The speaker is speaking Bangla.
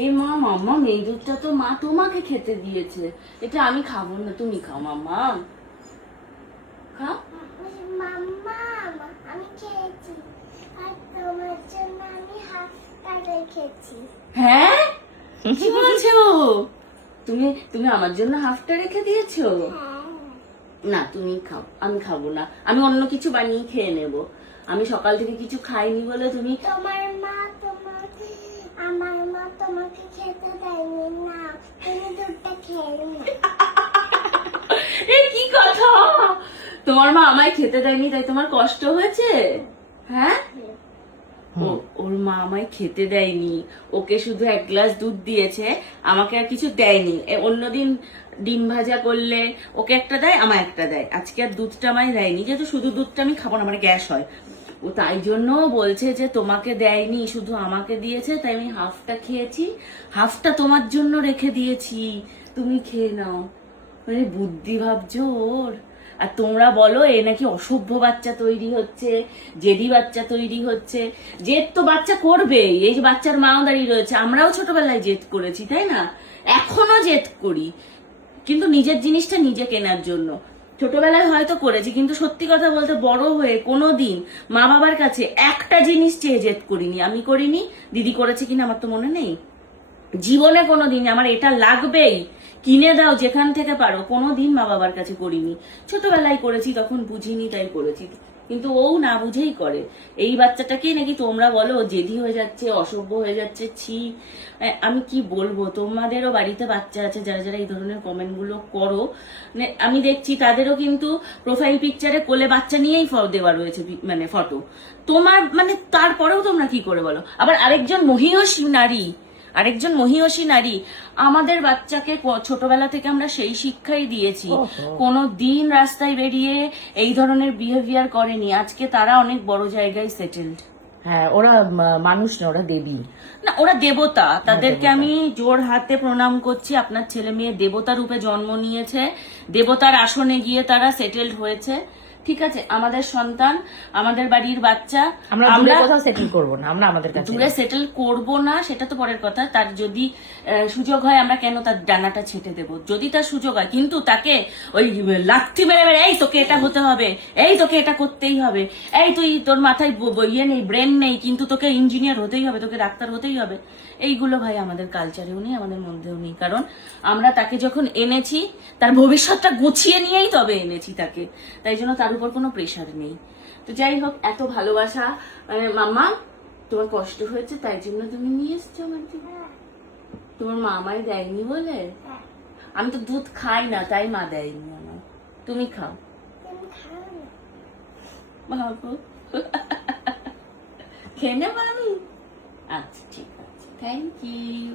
এই মা, মাম্মা এই দুধটা তো মা তোমাকে খেতে দিয়েছে, এটা আমি খাবো না, তুমি খাও মাম্মা, খাও। মাম্মা আমি খেয়েছি, আর তোমার জন্য আমি হাফটা রেখেছি। হ্যাঁ কি বলছো? তুমি তুমি আমার জন্য হাফটা রেখে দিয়েছো? হ্যাঁ। না তুমি খাও, আমি খাবো না, আমি অন্য কিছু বানিয়ে খেয়ে নেব। আমি সকাল থেকে কিছু খাইনি বলে তুমি। আমার মা তোমাকে খেতে দেয়নি না, তুমি দুধটা খেয়ে না। এই কি কথা, তোমার মা আমায় খেতে দেয়নি তাই তোমার কষ্ট হয়েছে? হ্যাঁ, ওর মা আমায় খেতে দেয়নি, ওকে শুধু এক গ্লাস দুধ দিয়েছে, আমাকে আর কিছু দেয়নি। অন্যদিন ডিম ভাজা করলে ওকে একটা দেয়, আমায় একটা দেয়, আজকে আর দুধটা আমায় দেয়নি, যেহেতু শুধু দুধটা আমি খাবো না, আমার গ্যাস হয়। ও তাই জন্য বলছে যে তোমাকে দেয়নি, শুধু আমাকে দিয়েছে, তাই আমি হাফটা খেয়েছি, হাফটা তোমার জন্য রেখে দিয়েছি, তুমি খেয়ে নাও। মানে বুদ্ধি ভাবছো ওর। আর তোমরা বলো এ নাকি অসভ্য বাচ্চা তৈরি হচ্ছে, জেদি বাচ্চা তৈরি হচ্ছে। জেদ তো বাচ্চা করবেই, এই যে বাচ্চার মাও দাঁড়িয়ে রয়েছে, আমরাও ছোটবেলায় জেদ করেছি তাই না, এখনো জেদ করি, কিন্তু নিজের জিনিসটা নিজে কেনার জন্য। ছোটবেলায় হয়তো করেছি, কিন্তু সত্যি কথা বলতে বড় হয়ে কোনোদিন মা বাবার কাছে একটা জিনিস চেয়ে জেদ করিনি। আমি করিনি, দিদি করেছে কিনা আমার তো মনে নেই, জীবনে কোনোদিন আমার এটা লাগবেই, কিনে দাও যেখান থেকে পারো, কোনোদিন মা বাবার কাছে করিনি। ছোটবেলায় করেছি, তখন বুঝিনি তাই করেছি, কিন্তু ও না বুঝেই করে। এই বাচ্চাটাকেই নাকি তোমরা বলো জেদি হয়ে যাচ্ছে, অসভ্য হয়ে যাচ্ছে। ছি, আমি কি বলবো, তোমাদেরও বাড়িতে বাচ্চা আছে যারা যারা এই ধরনের কমেন্ট গুলো করো, আমি দেখছি তাদেরও কিন্তু প্রোফাইল পিকচারে কোলে বাচ্চা নিয়েই দেওয়া রয়েছে, মানে ফটো তোমার, মানে তারপরেও তোমরা কি করে বলো। আবার আরেকজন মহিয়সী নারী আমাদের বাচ্চাকে ছোটবেলা থেকে আমরা সেই শিক্ষাই দিয়েছি, কোনো দিন রাস্তায় বেরিয়ে এই ধরনের বিহেভিয়ার করেনি, আজকে তারা অনেক বড় জায়গায় সেটেলড। হ্যাঁ, ওরা মানুষ না, ওরা দেবী না, ওরা দেবতা, তাদেরকে আমি জোর হাতে প্রণাম করছি। আপনার ছেলে মেয়ে দেবতা রূপে জন্ম নিয়েছে, দেবতার আসনে গিয়ে তারা সেটেলড হয়েছে, ঠিক আছে। আমাদের সন্তান, আমাদের বাড়ির বাচ্চা, আমরা কোথাও সেটেল করবো না, আমরা আমাদের কাছে দূরে সেটেল করব না, সেটা তো পরের কথা। তার যদি সুযোগ হয়, আমরা কেন তার ডানাটা ছেটে দেব, যদি তার সুযোগ হয়, কিন্তু তাকে ওই লাথি মেরে মেরে এই তোকে এটা হতে হবে, এই তোকে এটা করতেই হবে, এই তুই তোর মাথায় ইয়ে নেই, ব্রেন নেই, কিন্তু তোকে ইঞ্জিনিয়ার হতেই হবে, তোকে ডাক্তার হতেই হবে, এইগুলো ভাই আমাদের কালচারেও নেই, আমাদের মধ্যেও নেই। কারণ আমরা তাকে যখন এনেছি, তার ভবিষ্যৎটা গুছিয়ে নিয়েই তবে এনেছি তাকে, তাই জন্য তার উপর কোনো প্রেশার নেই। তো যাই হোক, এত ভালোবাসা, মাম্মা তোমার কষ্ট হয়েছে তাই জন্য তুমি নিয়ে এসছো আমার জন্য? তোমার মা আমায় দেয়নি বলে? আমি তো দুধ খাই না, তাই মা দেয়নি আমার। তুমি খাও, ভাবো খেয়ে নেবো আমি। আচ্ছা ঠিক আছে, থ্যাংক ইউ।